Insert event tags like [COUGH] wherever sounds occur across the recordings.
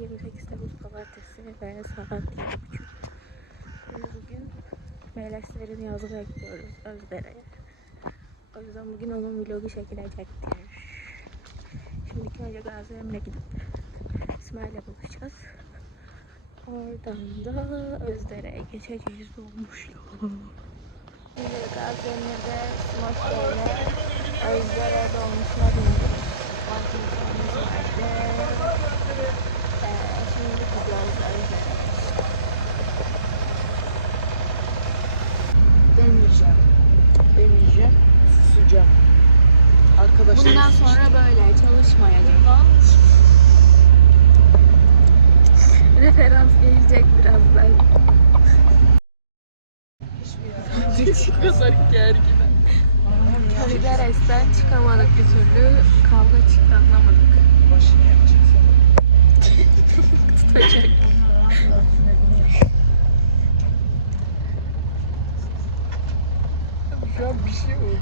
28 Temmuz Pazartesi ve saat 7.30. Biz bugün meleklerin yazı bekliyoruz Özdere'ye. O yüzden bugün onun vlogu çekilecektir. Şimdi ilk önce Gazi Emre gidip İsmail'le buluşacağız. Oradan da Özdere'ye geçeceğiz dolmuşla. Şimdi Gazi Emre'de Smoke'yle Özdere dolmuşuna bindik. Antrenmanımız vardı. Ee, şimdi gidiyoruz Özdere'ye. Demeyeceğim. Demeyeceğim. Susacağım. Arkadaşlar. Bundan sonra böyle çalışmayacağım. Referans gelecek birazdan. Şu kadar gergin. Köyderes'ten çıkamadık bir türlü. Kavga çıktı anlamadık. Başını yapacağız. Tutacak. Şu an bir şey oldu.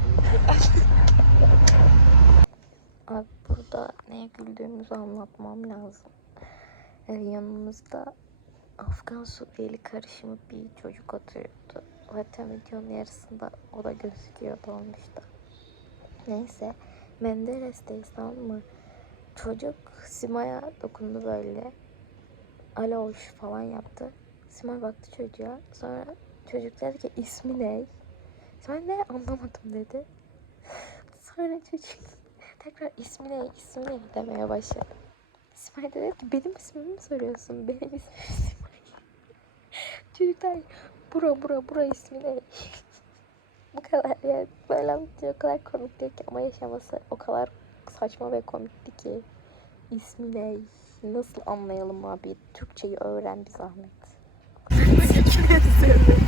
Abi burada neye güldüğümüzü anlatmam lazım. Ee, yanımızda Afgan Suriyeli karışımı bir çocuk oturuyordu. Zaten videonun yarısında o da gözüküyordu olmuştu. Neyse Menderes'teyiz tamam mı? Çocuk Sima'ya dokundu böyle. Alo hoş falan yaptı. Sima baktı çocuğa. Sonra çocuk dedi ki ismi ne? Sima ne anlamadım dedi. Sonra çocuk [LAUGHS] tekrar ismi ne, ismi ne demeye başladı. De dedi ki benim ismimi mi soruyorsun? Benim ismim [LAUGHS] İsmail. Çocuklar bura bura bura ismi ne? [LAUGHS] Bu kadar yani böyle anlatıyor o kadar komik diyor ki ama yaşaması o kadar saçma ve komikti ki. İsmi ne? Nasıl anlayalım abi? Türkçeyi öğren bir zahmet. [LAUGHS]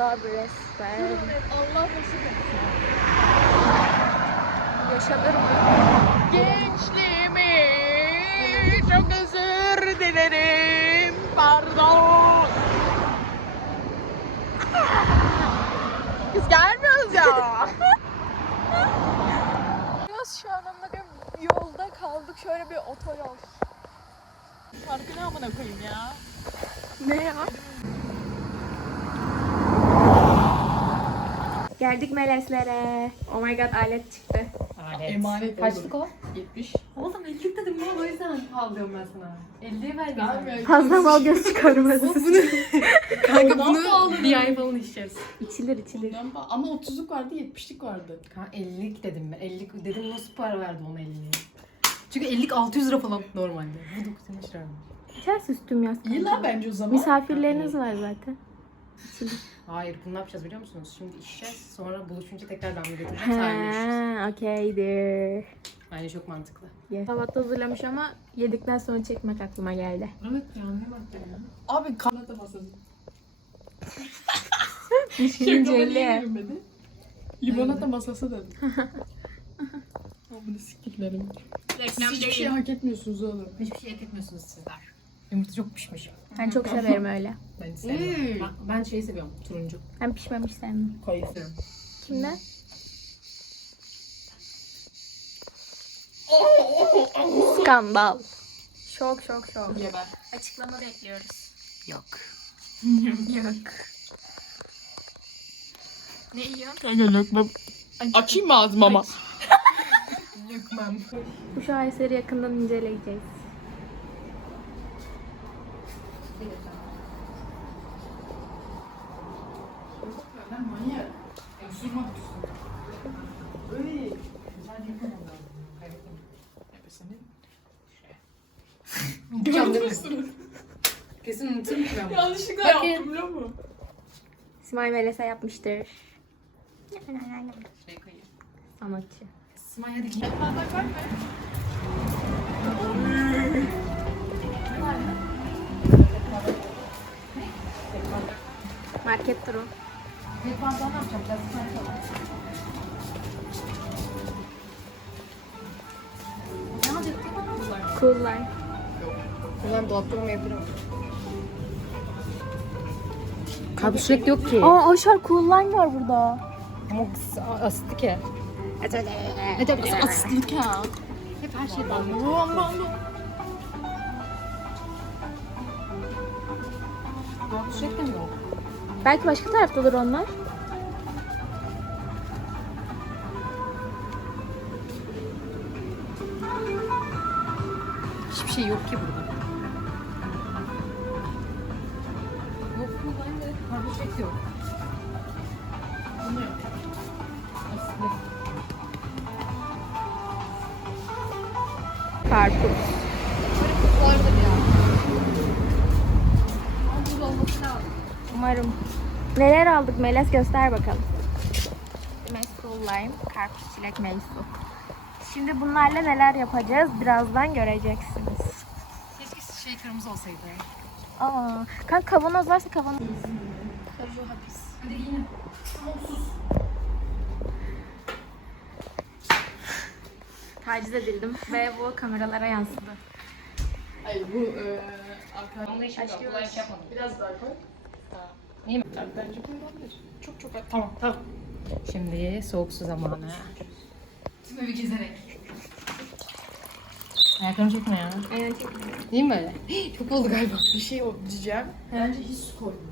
Abi resmen. Allah nasip etsin. Yaşanır mı? Gençliğimi çok özür dilerim. Pardon. Biz gelmiyoruz ya. Biz şu an amına koyayım yolda kaldık şöyle bir otoyol. Şarkı ne amına koyayım ya? Ne ya? Geldik Meleslere. Oh my god alet çıktı. Emanet Kaçlık o? 70. Oğlum 50'lik dedim ya o yüzden pahalı diyorum ben sana. 50'ye verdim. Fazla mal göz çıkarması. [LAUGHS] Kanka bunu bir ay falan içeceğiz. içilir içilir. Bundan ba- Ama 30'luk vardı 70'lik vardı. Kanka 50'lik dedim ben. 50'lik dedim nasıl para verdi ona 50'ye? Çünkü 50'lik 600 lira falan normalde. Bu 95 lira. İçerisi üstüm yaz. İyi lan bence o zaman. Misafirleriniz var zaten. İçilir. [LAUGHS] Hayır bunu ne yapacağız biliyor musunuz? Şimdi içeceğiz sonra buluşunca tekrar damla getireceğim sahile içeceğiz. Ha, okeydir. Bence çok mantıklı. Kahvaltı hazırlamış ama yedikten sonra çekmek aklıma geldi. Evet ya ne ya. Abi kanata masası. Düşünceli. Limonata masası dedim. Amına siktiklerim. Siz hiçbir şey hak etmiyorsunuz oğlum. Hiçbir şey hak etmiyorsunuz sizler. Yumurta çok pişmiş. Ben çok severim öyle. [LAUGHS] Ben sevmiyorum. Ben, ben şeyi seviyorum. Turuncu. Ben pişmemiş sevmem. Koyu seviyorum. Kimden? Skandal. Şok şok şok. Geber. Açıklama bekliyoruz. Yok. [LAUGHS] Yok. Ne yiyorsun? Kanka lokma. Açayım mı ağzımı ama? Hükmem. [LAUGHS] Bu şaheseri yakından inceleyeceğiz. Ben manyak. Öksürmek üstüne. Öyle. Güzel yıkamam lazım. Kaybettim. Senin. Unutacağım değil mi? Kesin unuturum ki ben. Yanlışlıkla Bakın. yaptım biliyor musun? İsmail Melese yapmıştır. Şey koyayım. Sanatçı. Hadi var mı? Market turu. Tek bardağı ne yapacağım? Biraz. Ne. Cool Line. Bunlar yapıyorum? Kalbi sürekli yok ki. Aa Aşar Cool Line var burada. Ama asitli ki. Asitlik ya. Hep her şey. Kalbi sürekli mi yok? Belki başka taraftadır onlar. Hiçbir şey yok ki burada. Yok. Bunu yok. Asitli. Karpuz. Vardır ya. Olması lazım. Umarım. Neler aldık Meles göster bakalım. Cool Lime, karpuz çilek meysu. Şimdi bunlarla neler yapacağız birazdan göreceksiniz. Keşke şey kırmızı olsaydı. Aa, kanka kavanoz varsa kavanoz. Hadi yine. Taciz edildim ve bu kameralara yansıdı. Hayır bu e, arkadaşlar. Onda şey yapmadım. Biraz daha koy. Mi? Yani bence koyulabilir. Çok çok Tamam. Tamam. Şimdi soğuk su zamanı. Tüm evi gezerek. Ayaklarımı çekme ya. Aynen çok Değil mi böyle? [GASPS] Çok oldu galiba. Bir şey diyeceğim. Bence hiç su koydum.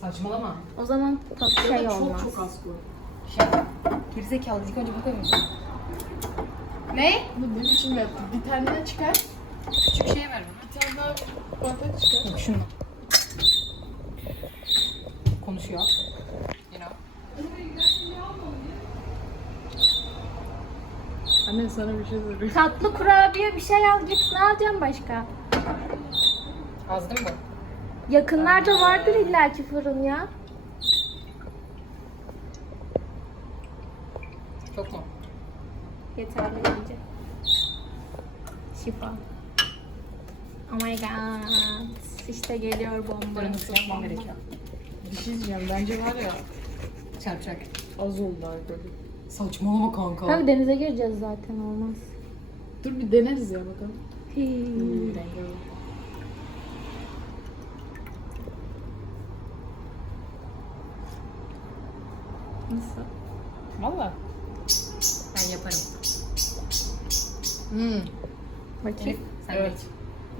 Saçmalama. O zaman tatlı Ya şey olmaz. çok çok az koy. Şey. Gerizekalı. İlk önce bunu koymuyorsun. Ne? Bunu ne biçim yaptın? Bir tane daha çıkar. Küçük şey ver bana. Bir tane daha bardak çıkar. Bak şunu. Konuşuyor. You know. Anne sana bir şey söyleyeyim. Tatlı kurabiye bir şey alacaksın. Ne alacağım başka? Az değil mi bu? Yakınlarda vardır illaki fırın ya. Çok mu? Yeterli bence. Şifa. Oh my god. İşte geliyor bomba. Nasıl yapmam gerekiyor? Bir şey diyeceğim. Bence var ya Çarpacak. az oldu alkolü. Saçmalama kanka. Kanka denize gireceğiz zaten olmaz. Dur bir deneriz ya bakalım. Hii. Denge Nasıl? Valla. Ben yaparım. Hmm. Bakayım. Sen Evet. geç.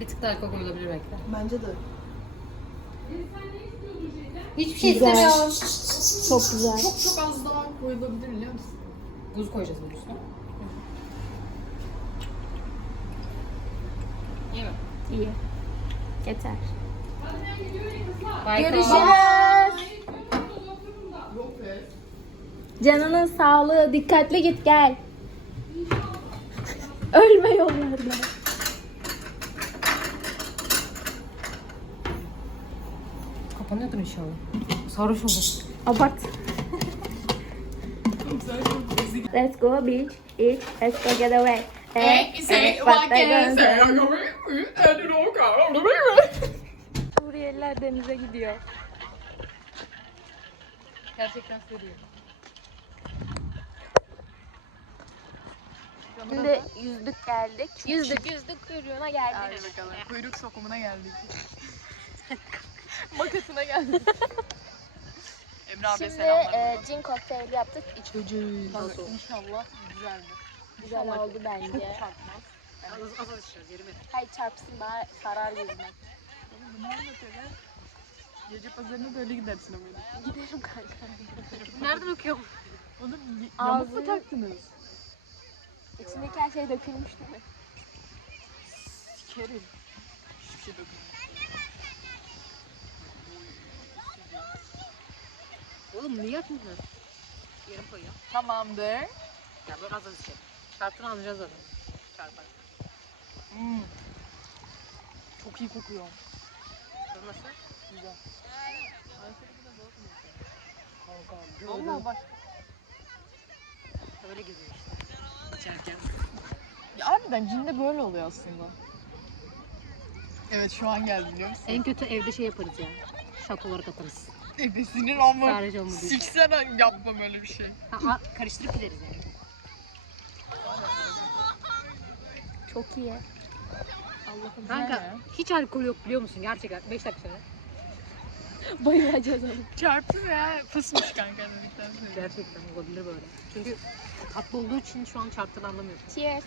Bir tık daha alkol koyulabilir belki. Bence de. Hiçbir şey Güzel. istemiyorum. Çok güzel. Çok çok az daha koyulabilir biliyor musun? Buz koyacağız bunun üstüne. İyi mi? İyi. Yeter. Bye Görüşürüz. Yok be. Canının sağlığı. Dikkatli git gel. Ölme yollarda. Kapanıyordur inşallah. Sarhoş oldum. Abart. Let's go beach. Eat. Let's go get away. Hey, say what can say? Suriyeliler denize gidiyor. Gerçekten söylüyorum. Şimdi yüzdük geldik. Yüzdük yüzdük kuyruğuna geldik. Hadi bakalım. Kuyruk sokumuna geldik. [LAUGHS] Makasına geldik. Emre abi Şimdi selamlar. e, cin kokteyli yaptık. Nasıl? İnşallah güzeldi. Güzel oldu bence. Çarpmaz. Az az içeceğiz yerime. Hayır çarpsın daha sarar yüzmek. Oğlum bu ne anlatıyor lan? Gece pazarına da öyle gidersin ama. Giderim kanka. Nereden okuyorum? Oğlum y- yamuk mu Ağzını- taktınız? İçindeki her şey dökülmüş değil mi? Sikerim. Hiçbir şey dökülmüyor. Oğlum niye yapmıyorsun? Yarım koyuyor. Tamamdır. Ya böyle az az şey. Çarptığını anlayacağız zaten. Çarpar. Hmm. Çok iyi kokuyor. Tadı nasıl? Güzel. Allah bak. Öyle geziyor işte. İçerken. Ya harbiden cinde böyle oluyor aslında. Evet şu an geldi biliyor musun? En kötü evde şey yaparız ya. Şat olarak atarız. Ebesinin ama Sadece olmadığı için. siksene yapmam öyle bir şey. Ha, ha, karıştırıp gideriz yani. Çok iyi. Allah'ım Kanka hiç alkol yok biliyor musun gerçekten? 5 dakika sonra. [LAUGHS] Bayılacağız onu. Çarptı ya. Fısmış kanka dedikten sonra. Gerçekten olabilir böyle. Çünkü tatlı olduğu için şu an çarptığını anlamıyorum. Cheers.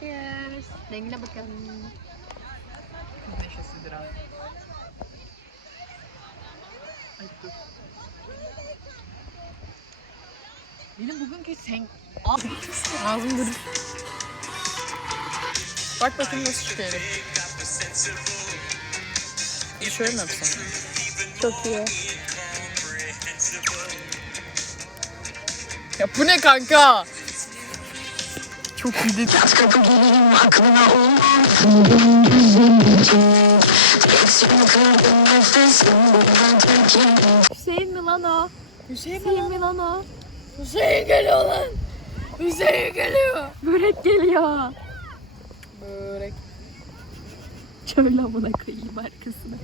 Cheers. Rengine bakın. Kız neşesidir abi. Ay dur. Benim bugünkü sen... Ağzım durur. Bak bakayım nasıl çıkıyorum. Şöyle mi yapsam? Çok iyi. Ya bu ne kanka? Çok iyi dedi. Hüseyin mi lan o? Hüseyin Hüseyin mi lan o? Hüseyin geliyor lan. Hüseyin geliyor. Börek geliyor. Börek. Şöyle amına koyayım arkasına.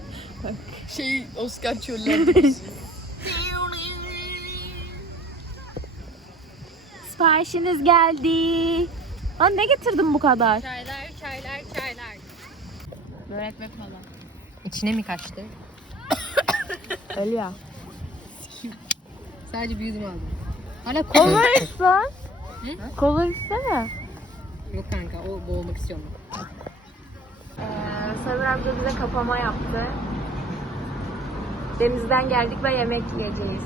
Şey Oscar çöller. [LAUGHS] Siparişiniz geldi. Lan ne getirdin bu kadar? Çaylar, çaylar, çaylar. Börek ve kola. İçine mi kaçtı? [COUGHS] Öyle ya. Sadece bir yudum aldım. Hala Kola kola. iç lan. Hı? Kola içsene. Yok kanka o boğulmak istiyorum. Ee, Sabir abla bize kapama yaptı. Denizden geldik ve yemek yiyeceğiz.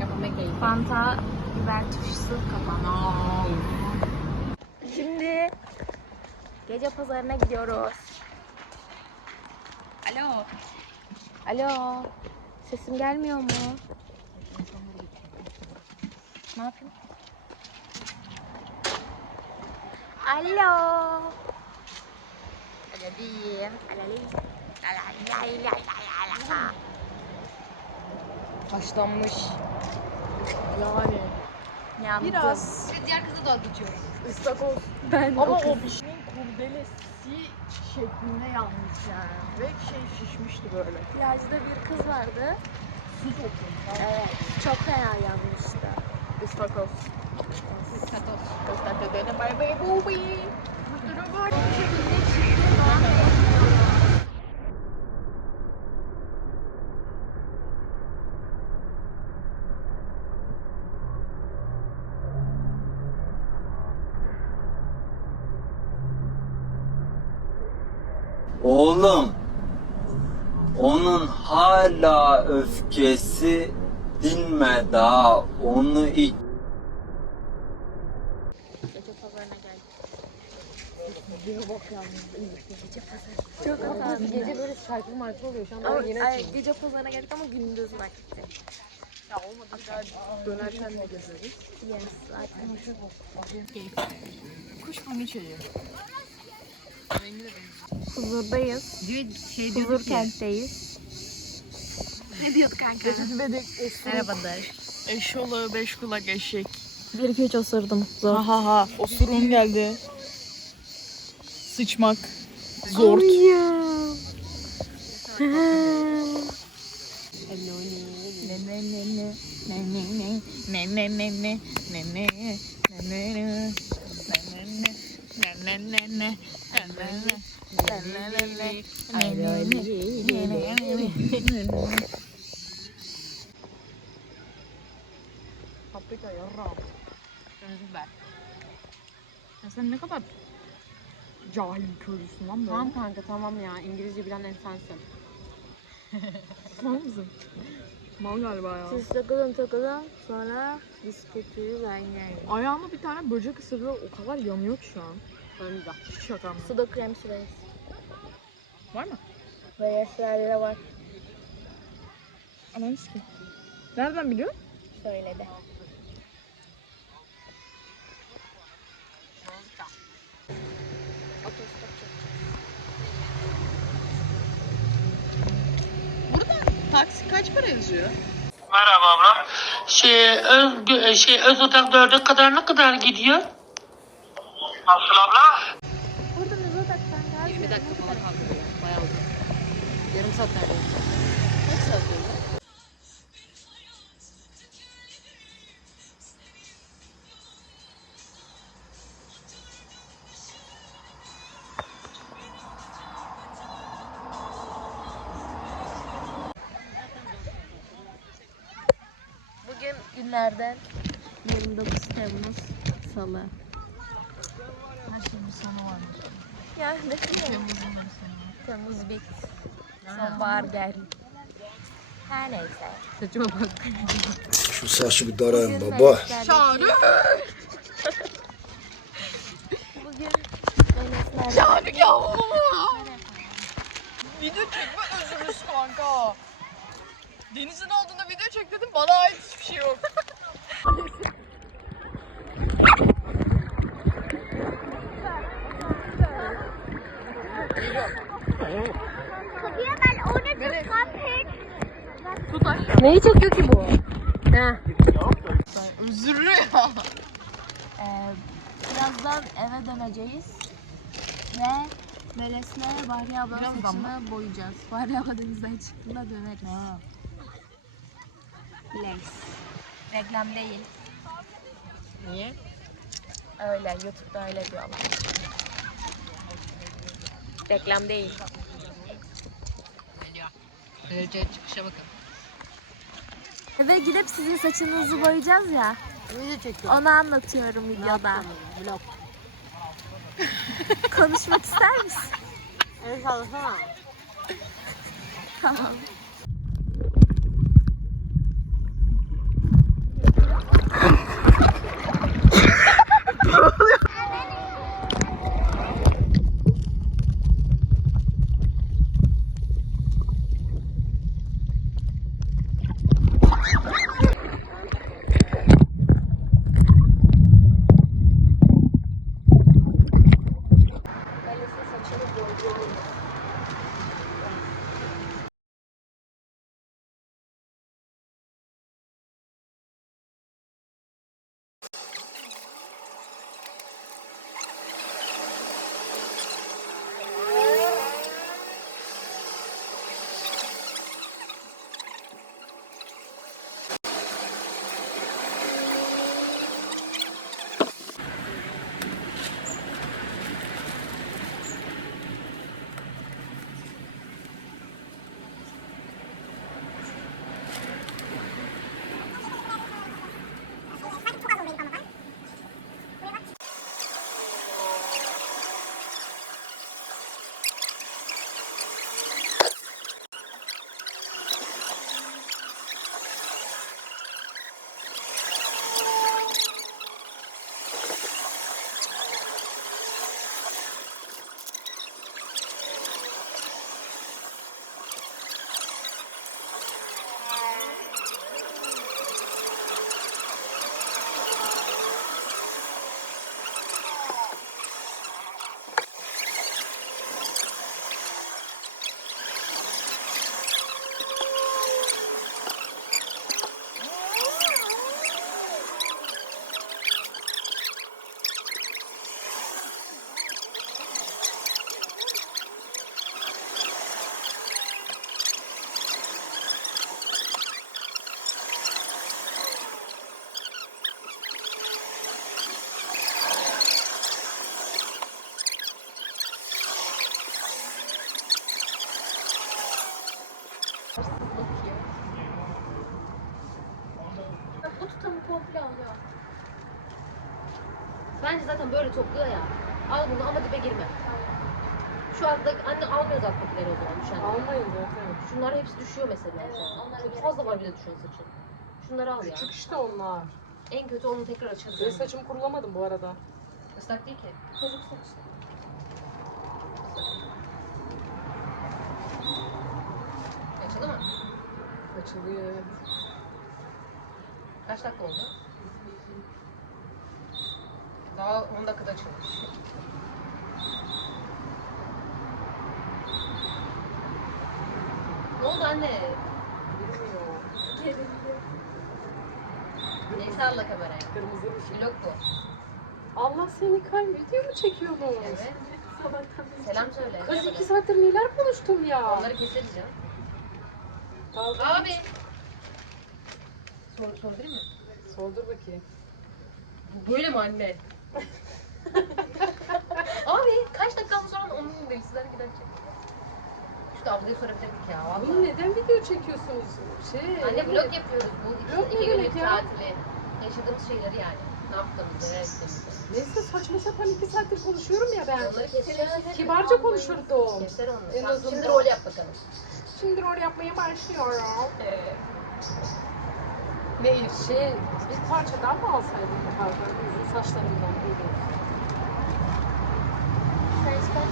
Yapmak değil. Fanta, biber turşusu kapama. Şimdi gece pazarına gidiyoruz. Alo. Alo. Sesim gelmiyor mu? Ne yapayım? Alo. Alalim. Alalim. Alalim. Haşlanmış. Yani. Yandım. Biraz Diğer kızla dalga geçiyorum. ıstakoz. Ben Ama o kız- o pişmenin kurdelesi şeklinde yanmış yani. Ve şey şişmişti böyle. plajda bir kız vardı. Su toplamış. Evet. Çok fena yanmıştı. Istakoz. Katos. Istakoz dene bay bay bubi. Oğlum, onun hala öfkesi dinmedi ha. Onu iç Gece pazarına geldik. Çok Abi gece böyle şarkı markı oluyor. Şu an Ama, yeni ay, gece pazarına geldik ama gündüz vakti. Ya olmadı bir daha dönerken de gezeriz. Yes, zaten. Kuşburnu şeyi. Huzurdayız. Diyor, şey diyorduk Huzur ya. kentteyiz. Ne diyorduk kanka? Merhabalar. Eşoğlu, beş kulak eşek. Bir iki üç osurdum. Zor. Ha ha ha. Osurum geldi. Sıçmak. Zor. Paprika yarram. Kırmızı biber. Ya sen ne kadar cahil köylüsün lan böyle. Tamam kanka tamam ya. İngilizce bilen en sensin. Tamam mısın? Mal galiba ya. Siz takılın takılın sonra bisküvisi ben yerim. Ayağıma bir tane böcek ısırdı. O kadar yanıyor ki şu an. Ben de. Hiç şakam yok. Suda krem süreriz. Var mı? Ve var. Ananı ki. Nereden biliyorsun? Söyledi. Otostop çekeceğiz. Taksi kaç para yazıyor? Merhaba abla. Şey, öz, şey, öz odak dörde kadar ne kadar gidiyor? Nasıl abla? Günlerden 29 Temmuz Salı. Her şeyin bir sonu var. Ya ne bileyim. Temmuz bit. Sonbahar geldi. Her neyse. Saçıma bak. Şu saçı bir darayım Bugün baba. Çağrı! Bugün Çağrı ya! Video çekme özürüz kanka. Deniz'in olduğunda video çek dedim bana ait hiçbir şey yok. Neyi çekiyor ki bu? He. Özürlü ya. Ee, birazdan eve döneceğiz. Ve Meles'le Bahriye ablanın saçını boyayacağız. Bahriye abla denizden çıktığında döneriz. Place. Reklam değil. Niye? Öyle. Youtube'da öyle diyorlar. Reklam değil. Böylece çıkışa bakın. Ve gidip sizin saçınızı boyayacağız ya. Video. Onu anlatıyorum videoda. Vlog. Konuşmak ister misin? [LAUGHS] Evet sallasana. Tamam. Zaten böyle topluyor ya. Al bunu ama dibe girme. Şu alttaki anne almıyoruz alttakileri o zaman düşen. Almayın zaten. Şunlar hepsi düşüyor mesela şu an. Çok fazla var bir de düşen saçın. Şunları al ya. Küçük işte onlar. En kötü onu tekrar açarız. Ben saçımı kurulamadım bu arada. Islak değil ki. Çocuk saçı. Açıldı mı? Açılıyor evet. Kaç dakika oldu? Daha 10 dakikada açılır. Ne oldu anne? El salla kameraya. Kırmızı bir şey. Vlog bu. Allah seni kay video mu çekiyorsunuz? Evet. Selam söyle. Kız iki saattir neler konuştun ya? Onları keseriz ya. Abi. Sor, sordurayım mı? Sordur bakayım. Bu böyle mi anne? [LAUGHS] Abi kaç dakikamız sonra onun değil sizden gidecek. Şu da ablaya sorabilirdik ya. Bunu neden video çekiyorsunuz? Şey, Anne vlog yapıyoruz bu Vlog ne iki demek günlük ya? tatili. Yaşadığımız şeyleri yani. Ne yaptığımızı, ettiğimizi. Neyse saçma sapan iki saattir konuşuyorum ya ben. Onları keseriz. Kibarca konuşurdum. Keser onları. En Tamam, azından. Şimdi rol yap bakalım. Şimdi rol yapmaya başlıyorum. Ne? Şey, bir parça daha mı alsaydım bu parça? Uzun saçlarımdan böyle. Sen çıkar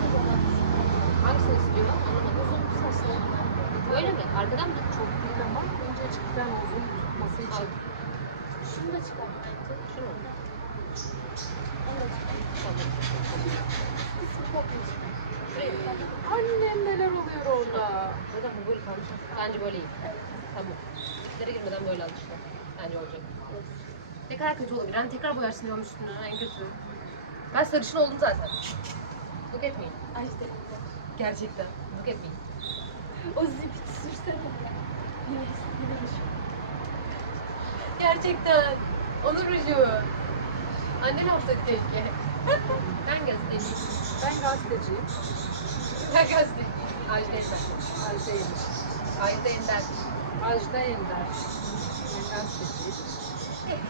Hangisini istiyorsun? Anlamadım. Uzun saçlarından. Böyle mi? Arkadan mı? Çok değil ama incecikten uzun tutması için. Şunu da çıkar bence. Şunu? Onu da çıkar. Kısmı mı? Annem neler oluyor orada? Neden bu böyle kalmış? Bence böyle iyi. Tamam. İçeri girmeden böyle al işte. Bence olacak. Ne kadar kötü olabilir. Hani tekrar boyarsın diyorum üstüne. En kötü. Ben sarışın oldum zaten. Look at me. Ay işte. Gerçekten. Look at me. O zibit sürsene. Yine yine Gerçekten. Onur ruju. Anne ne yapsak keşke. ben gazeteciyim. Ben gazeteciyim. Ben gazeteciyim. Ajda Ender. Ajda Ender. Ajda Ender. Ben gazeteciyim.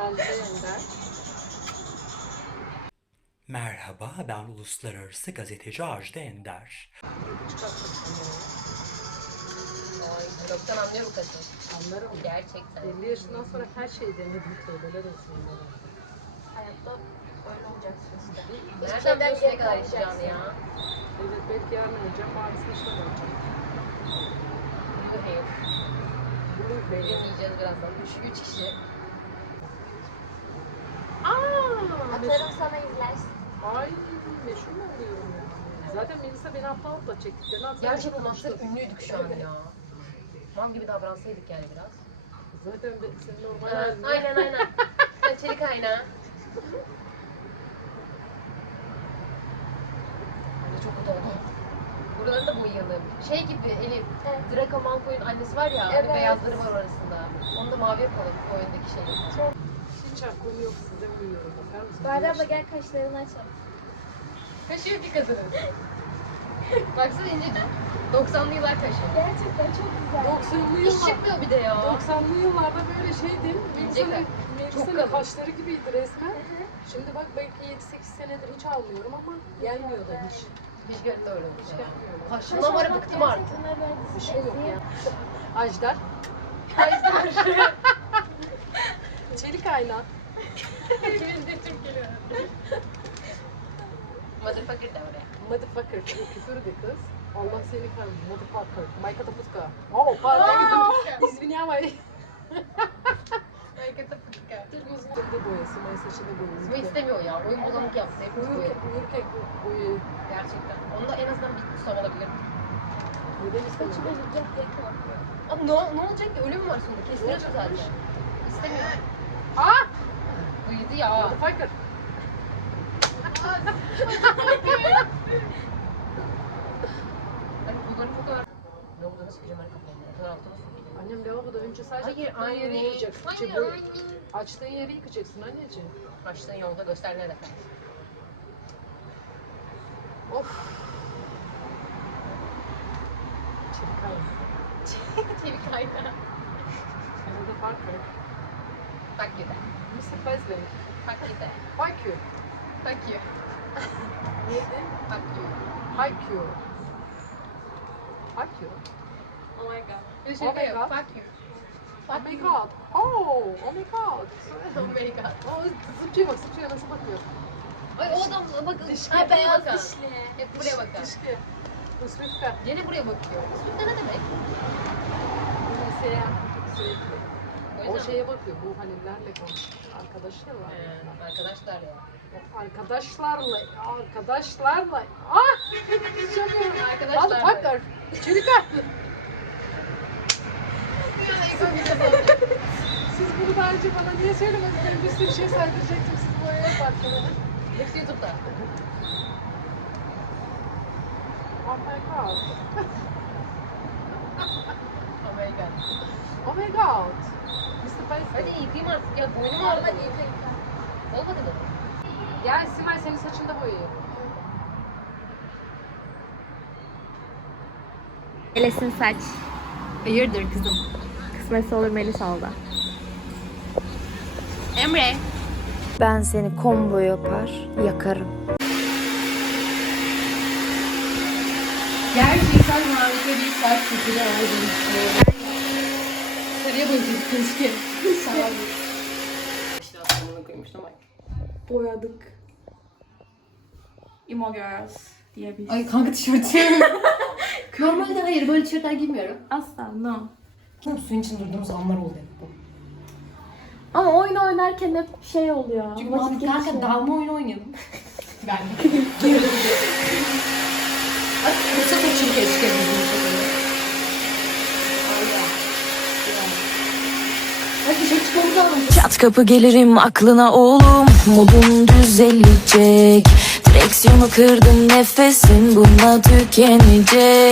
Ajda Ender. Merhaba, ben uluslararası gazeteci Ajda Ender. Ay, Doktor anlıyor bu kadın. Anlarım. Gerçekten. 50 yaşından sonra her şeyi denedim. Tövbeler olsun bana. Hayatta öyle olacaksın işte. Nereden biliyorsun ne kadar yaşayacağını ya? Evet belki yarın öleceğim. Mavi saçla olacağım. Blue yiyeceğiz birazdan. Üç, üç kişi. Atarım sana izlersin. Ay meşhur mu oluyorum ya? Zaten Melisa beni hafta hafta çektiklerini hatırladım. Gerçekten master ünlüydük şu an ya. Mam gibi davransaydık yani biraz. Zaten ben senin normal Ha, halinde. aynen aynen. [LAUGHS] Sen çelik ayna. Ay, Çok kötü oldu. Buraları da boyayalım. Şey gibi Elif, Draco Malfoy'un annesi var ya, Evet. bir beyazları var orasında. Onu da mavi yapalım oyundaki şeyi. Hiç aklım yok size uyuyorum. Bakar mısın? Abla gel kaşlarını açalım. Kaşıyor ki kadının. [LAUGHS] Baksana incecik. 90'lı yıllar kaşı. Gerçekten çok güzel. 90'lı Hiç yıllar. çıkmıyor bir de ya. 90'lı yıllarda böyle şeydi. İnce Melisa'nın Çok Melisa'nın kaşları gibiydi resmen. Şimdi bak belki 7-8 senedir hiç almıyorum ama gelmiyor da hiç. Hiç gönlümde öyle olmuş Hiç ya. gelmiyor. Kaşımdan var ya bıktım artık. Bir şey yok ya. Ajdar. [LAUGHS] Çelik ayna. De Türk geliyor. Motherfucker de oraya. Motherfucker. Küfür bir kız. Allah seni kahretsin. Motherfucker. Mayka Tapuska. Oo pardon gittim. İzviniyamay. [LAUGHS] Önünde boyası. May saçını boyası. Bu istemiyor ya. Oyun bozanlık yaptı. Hepimiz boyadı. Uyurken, boyu. Gerçekten. Onda en azından bir son olabilir. Neden istemiyor? Saçı böyle gel diye korkuyor. Abi ne, ne olacak ki? Ölüm var sonunda. Kestiriyorsun zaten. İstemiyor. Aa! Uyudu ya. Motherfucker. Hani bunların bu kadar... Ne oldu? Nasıl gireceğim ben kafamda? Kadar altıma sokayım. Annem lavaboda önce sadece Hayır yeri anne. yıkacaksın. Hayır Şey, bu- anne. Açtığın yeri yıkacaksın anneciğim. Açtığın yolda göster nerede? Of. Çelik ayna. [LAUGHS] Çevik ayna. Arada fark var. Bak gibi. Mr. Presley. Bak gibi. Thank you. Bak gibi. Neydi? Haikyuu. Haikyuu. Haikyuu. Oh my god. Bir de Oh şey my yapıyor. god. Fuck you. Oh my god. Oh, oh my god. [LAUGHS] Oh my god. O zıplıyor bak zıplıyor nasıl bakıyor. Ay o adam bakın. Dişli. Ha beyaz dişli. Hep buraya bakar. Dişli. Üsrüfka. Gene buraya bakıyor. Üstünde ne demek? Liseye sürekli. O şeye bakıyor bu Halillerle konuşuyor. Arkadaşlarla. Ee, arkadaşlar ya. Arkadaşlarla, arkadaşlarla. Ah! Konuşamıyorum. Arkadaşlarla. Motherfucker. Çelikar. Siz bunu daha önce bana niye söylemediniz? Ben bir sürü şey saydıracaktım. Siz bu eve bakmadınız. Hepsi YouTube'da. Oh my god. Oh my god. Oh my god. Hadi yıkayayım artık ya. Boynum ağrıdı. Olmadı mı? Gel Simay senin saçında boyayayım. Melis'in saç. Hayırdır kızım? Kısmetse olur Melis oldu. Emre. Ben seni combo yapar, yakarım. Gerçekten harika bir saç fikri aldım. Sarıya boyayacağız keşke. Keşke. İşte aslında koymuştum ay. boyadık. Emo Girls diye bir Ay kanka tişörtüm. [LAUGHS] Normalde hayır böyle tişörtler giymiyorum. Asla no. Ama suyun içinde durduğumuz anlar oldu hep bu. Ama oyun oynarken hep şey oluyor. Çünkü vakit mantıklı kanka geçiyor. dalma oyunu oynayalım. [LAUGHS] ben de. Fırsat açın keşke bizim için. Hadi dışarı çıkmamız lazım. Çat kapı gelirim aklına oğlum. Modum düzelecek. Direksiyonu kırdım nefesim bununla tükenecek